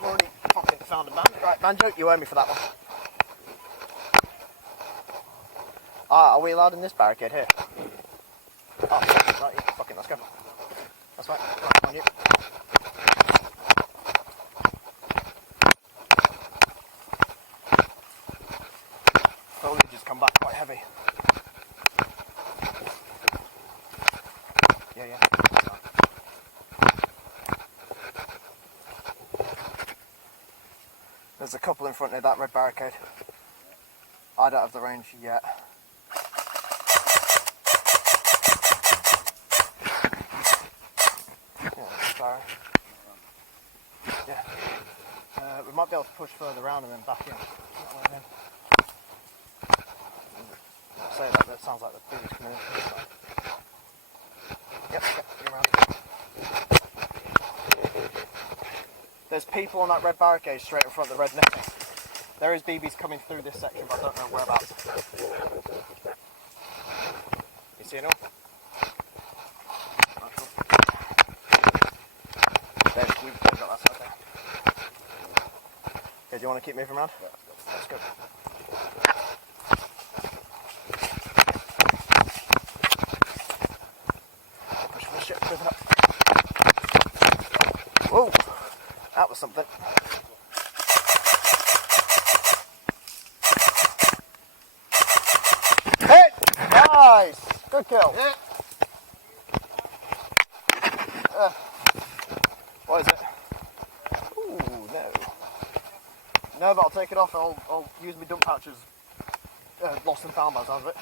I've already fucking found a banjo. Right, banjo, you owe me for that one. Ah, are we allowed in this barricade here? Oh, right, yeah, fucking, let's go. That's right, right on you. Foliage has come back quite heavy. Yeah. There's a couple in front of that red barricade. I don't have the range yet. Yeah. We might be able to push further around and then back in. Say that sounds like the food's coming in from this side. Yep, get around. There's people on that red barricade straight in front of the red netting. There is BBs coming through this section, but I don't know whereabouts. You see anyone? There, we've got that side there. Okay, do you want to keep moving around? Yeah, that's good. Push it, moving up. Whoa, that was something. Hit! Nice! Good kill. Yeah. What is it? Ooh, no. No, but I'll take it off. I'll use my dump pouches. Lost and found by the sounds of it.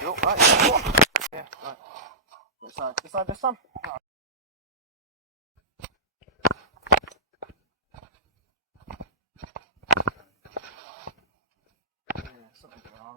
Cool, right. Yeah, right. Which side? This side this time? Right. Yeah, something going on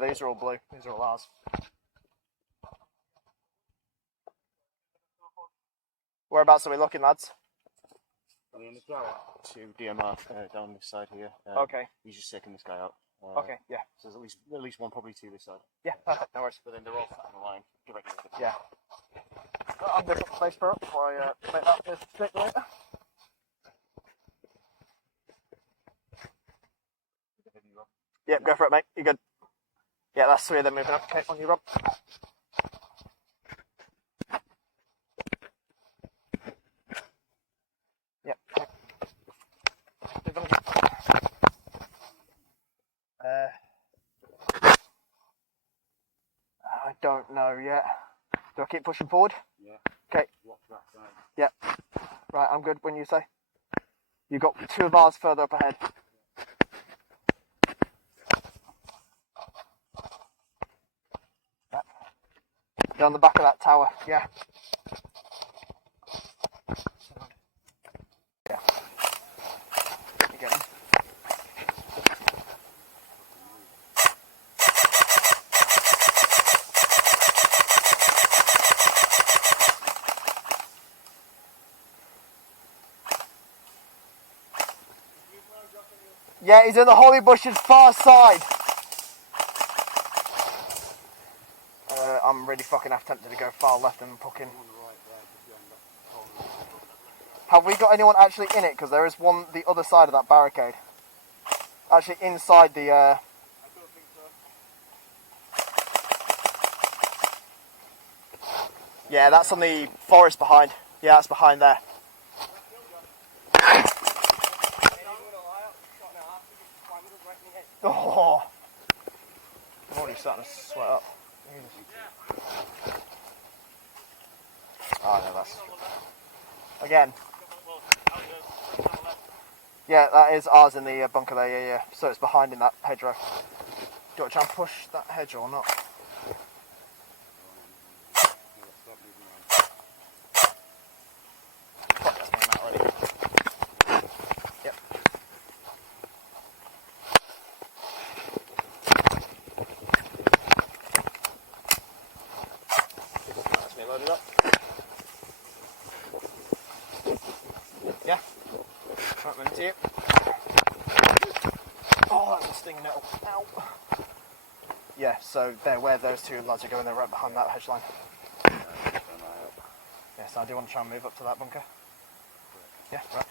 here. These are all blue. These are all ours. Whereabouts are we looking, lads? To DMR down this side here. Okay. He's just taking this guy out. Okay, yeah. So there's at least one, probably two this side. Yeah, perfect. No worries. But then they're all sat in a line directly over the Yeah. I'm going to put the place for up before I make that mistake later. Yep, go for it, mate. You good? Yeah, that's three of them moving up. Okay, on you, Rob. Yep. I don't know yet. Do I keep pushing forward? Yeah. Okay. Watch that side. Yep. Right, I'm good when you say. You've got two of ours further up ahead. Yep. Down the back of that tower, yeah. Yeah. You get them. Yeah, he's in the holly bushes far side. I'm really fucking half tempted to go far left and fucking... Have we got anyone actually in it? Because there is one the other side of that barricade. Actually inside the... I don't think so. Yeah, that's on the forest behind. Yeah, that's behind there. Oh, I'm already starting to sweat up. Oh no, that's again. Yeah, that is ours in the bunker there. Yeah. So it's behind in that hedgerow. Do you want to try and push that hedgerow or not? Fuck, that's not already. Yep. That's me loaded up. Yeah. Right, then to you. Oh, that's a stinging nettle. Ow. Yeah, so there, where those two lads are going, they're right behind that hedge line. Yes, I do want to try and move up to that bunker. Yeah, right.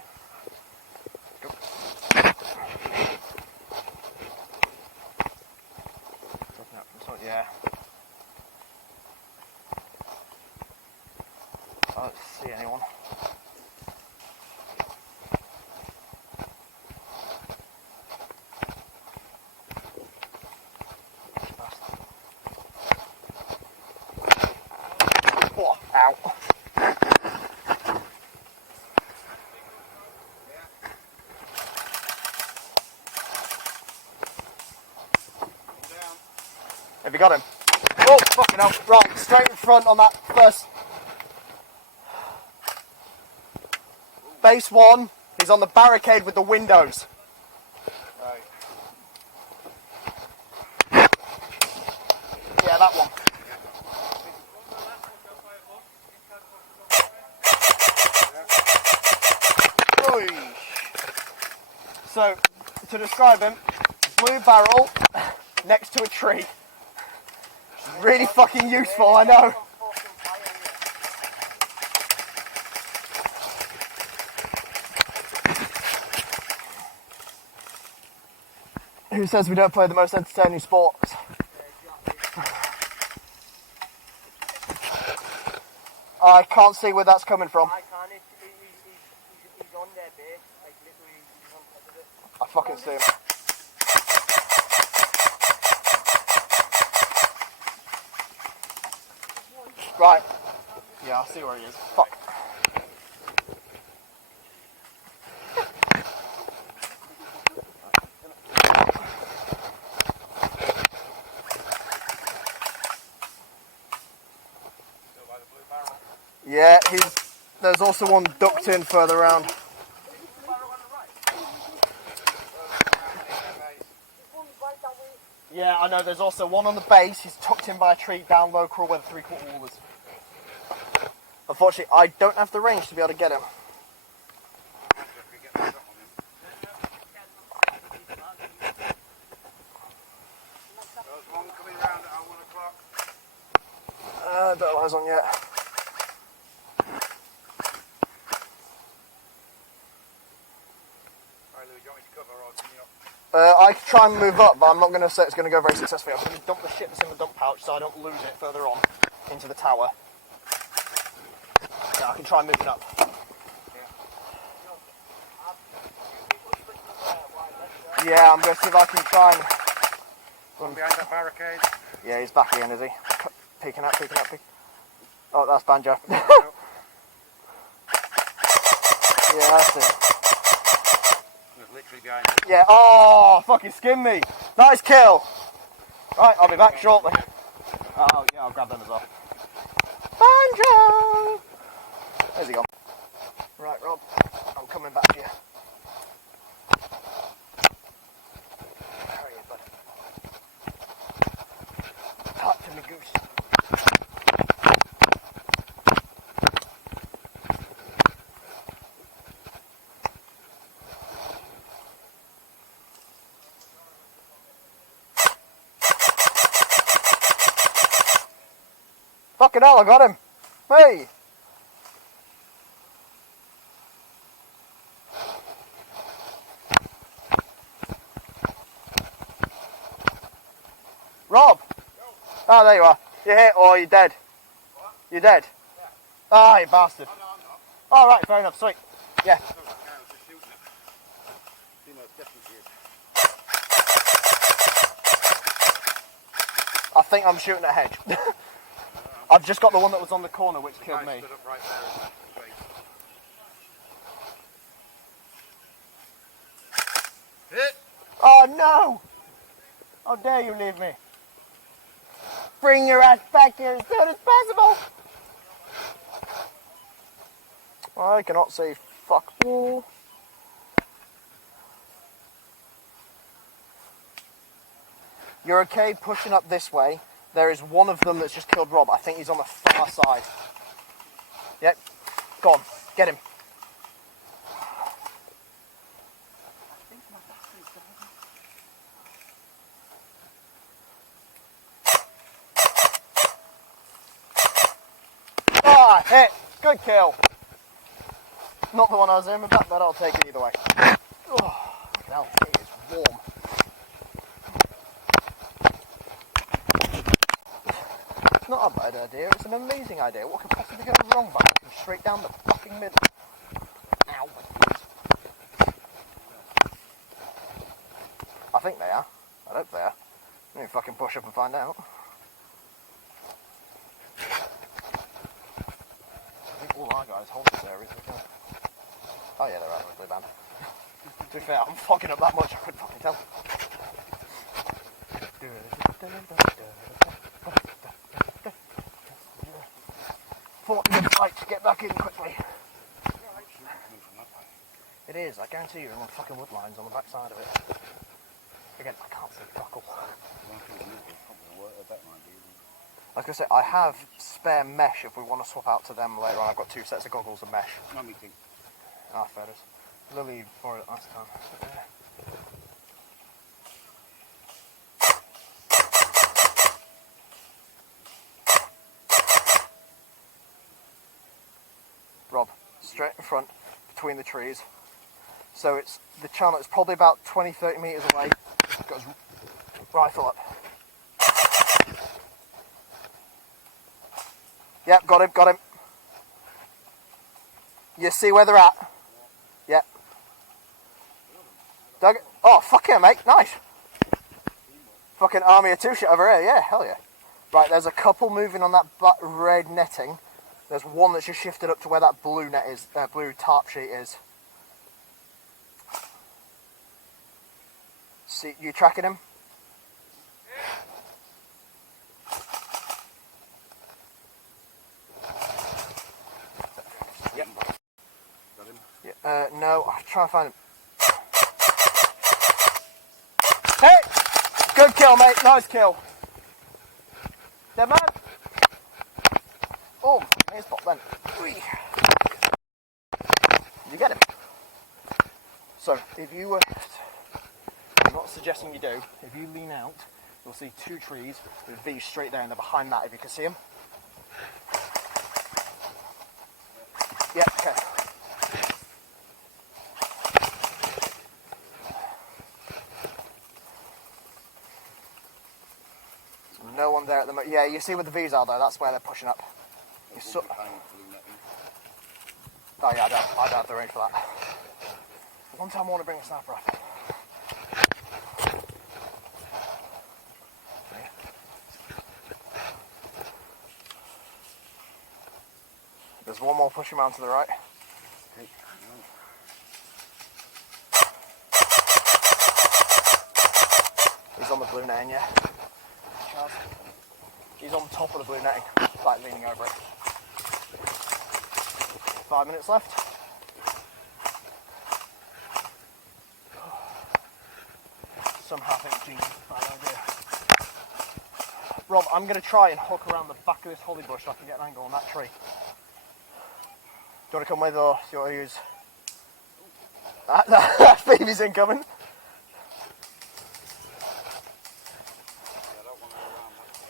Go. Looking up from something, yeah. I don't see anyone. Oh, ow. Have you got him? Oh, fucking hell. Right, straight in front on that first. Base 1, he's on the barricade with the windows. Right. Yeah, that one. Oy. So, to describe him, blue barrel next to a tree. Really fucking useful, I know. Who says we don't play the most entertaining sports? I can't see where that's coming from. I can't. He's on their base. Like literally, he's on top of it. I fucking see him. Right. Yeah, I see where he is. Fuck. Yeah, there's also one ducked in further around. Yeah, I know, there's also one on the base, he's tucked in by a tree down low crawl where the 3/4 wall is. Unfortunately, I don't have the range to be able to get him. There's one coming round at 1 o'clock. Don't know eyes on yet. Right, Louis, do you want me to cover or can you not? I can try and move up, but I'm not going to say it's going to go very successfully. I'm going to dump the shit that's in the dump pouch so I don't lose it further on into the tower. Yeah, I can try and move it up. Yeah, I'm going to see if I can try and... One behind that barricade. Yeah, he's back again, is he? Peeking up. Oh, that's Banjo. Yeah, I see. There's literally behind. Yeah, oh, fucking skin me. Nice kill. Right, I'll be back shortly. Oh, yeah, I'll grab them as well. Banjo! Where's he gone? Right, Rob, I'm coming back to you. Where are you, bud? Talk to me, goose. Fucking hell, I got him. Hey! Rob! Oh, there you are. You're hit or you're dead? What? You're dead? Yeah. Ah, you bastard. Oh, no, I'm not. All right, fair enough, sweet. Yeah. No, that guy was just shooting it. He most definitely is. I think I'm shooting at a hedge. I've just got the one that was on the corner which killed Guy me. stood up right there in that space. Hit! Oh no! How dare you leave me? Bring your ass back here as soon as possible! I cannot see fuck all. You're okay pushing up this way. There is one of them that's just killed Rob. I think he's on the far side. Yep. Go on. Get him. Ah, hit. Good kill. Not the one I was aiming at, but I'll take it either way. Oh, now it is warm. It's not a bad idea, it's an amazing idea. What could possibly go wrong by walking straight down the fucking middle? Ow. I think they are. I hope they are. Let me fucking push up and find out. I think all our guys hold this area. Oh yeah, they're right, they're banned. To be fair, I'm fucking up that much, I couldn't fucking tell. Fought the fight, get back in quickly. It is, I guarantee you, there are fucking wood lines on the back side of it. Again, I can't see fuck all. I was going to say, I have spare mesh if we want to swap out to them later on. I've got 2 sets of goggles of mesh. Ah, fair enough. Lily for it last time. Rob, straight in front, between the trees. So it's the channel is probably about 20-30 metres away. Got his rifle up. Yep, got him. You see where they're at? Yep. Dug it. Oh, fuck yeah, mate. Nice. Fucking army of 2 shit over here. Yeah, hell yeah. Right, there's a couple moving on that red netting. There's one that's just shifted up to where that blue net is, blue tarp sheet is. See, you tracking him? Yep. Got him? Yeah, no, I'll try and find him. Hey! Good kill, mate. Nice kill. Dead man. Oh, here's pop then. Did you get him? So, if you were... I'm not suggesting you do. If you lean out, you'll see 2 trees with V's straight there, and they're behind that, if you can see them. Yeah, okay. No one there at the moment. Yeah, you see where the V's are though, that's where they're pushing up. Oh yeah, I don't have the range for that. One time I want to bring a sniper rifle. There's one more pushing around to the right. He's on the blue netting, yeah. He's on top of the blue netting, like leaning over it. 5 minutes left. Somehow I think Jesus is a bad idea. Rob, I'm going to try and hook around the back of this holly bush so I can get an angle on that tree. Do you want to come with, or do you want to use... That baby's incoming.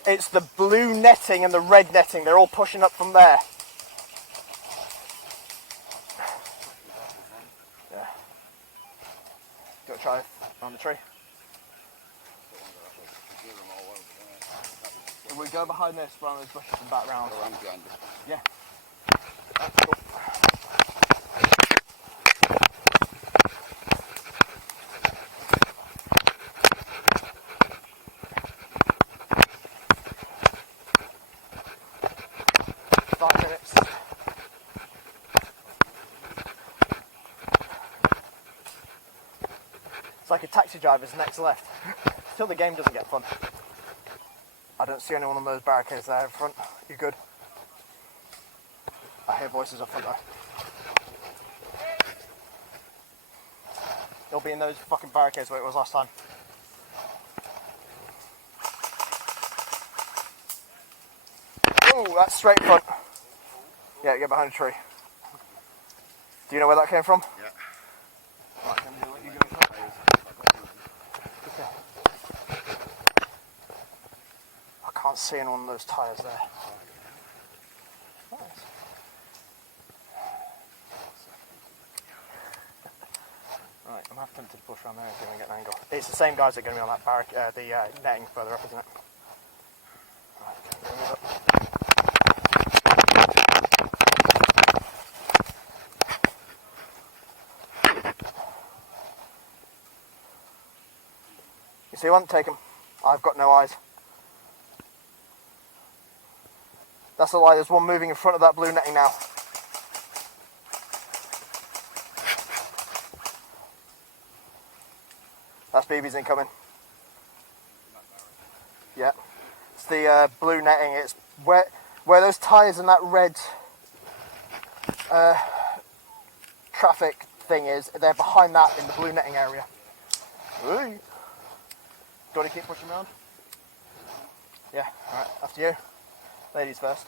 It's the blue netting and the red netting. They're all pushing up from there. Yeah. Do you want to try on the tree? If we go behind this, around those bushes and back round. Yeah. That's cool. It's like a taxi driver's next left. Till the game doesn't get fun. I don't see anyone on those barricades there in front. You're good. I hear voices up front though. It'll be in those fucking barricades where it was last time. Oh, that's straight in front. Yeah, get behind a tree. Do you know where that came from? Yeah. Right, then we'll let you go first. Okay. I can't see anyone on those tyres there. Nice. have to push around there if you want to get an angle. It's the same guys that are going to be on that netting further up, isn't it? Right, move up. You see one? Take him. I've got no eyes. That's a lie, there's one moving in front of that blue netting now. That's BB's incoming. Yeah. It's the blue netting. It's where those tyres and that red traffic thing is. They're behind that in the blue netting area. Ooh. Do you want to keep pushing around? Yeah, alright, after you. Ladies first.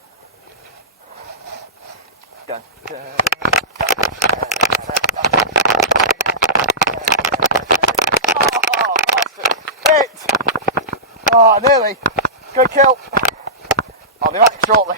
Go. Hit! Oh, nearly. Good kill. I'll be back shortly.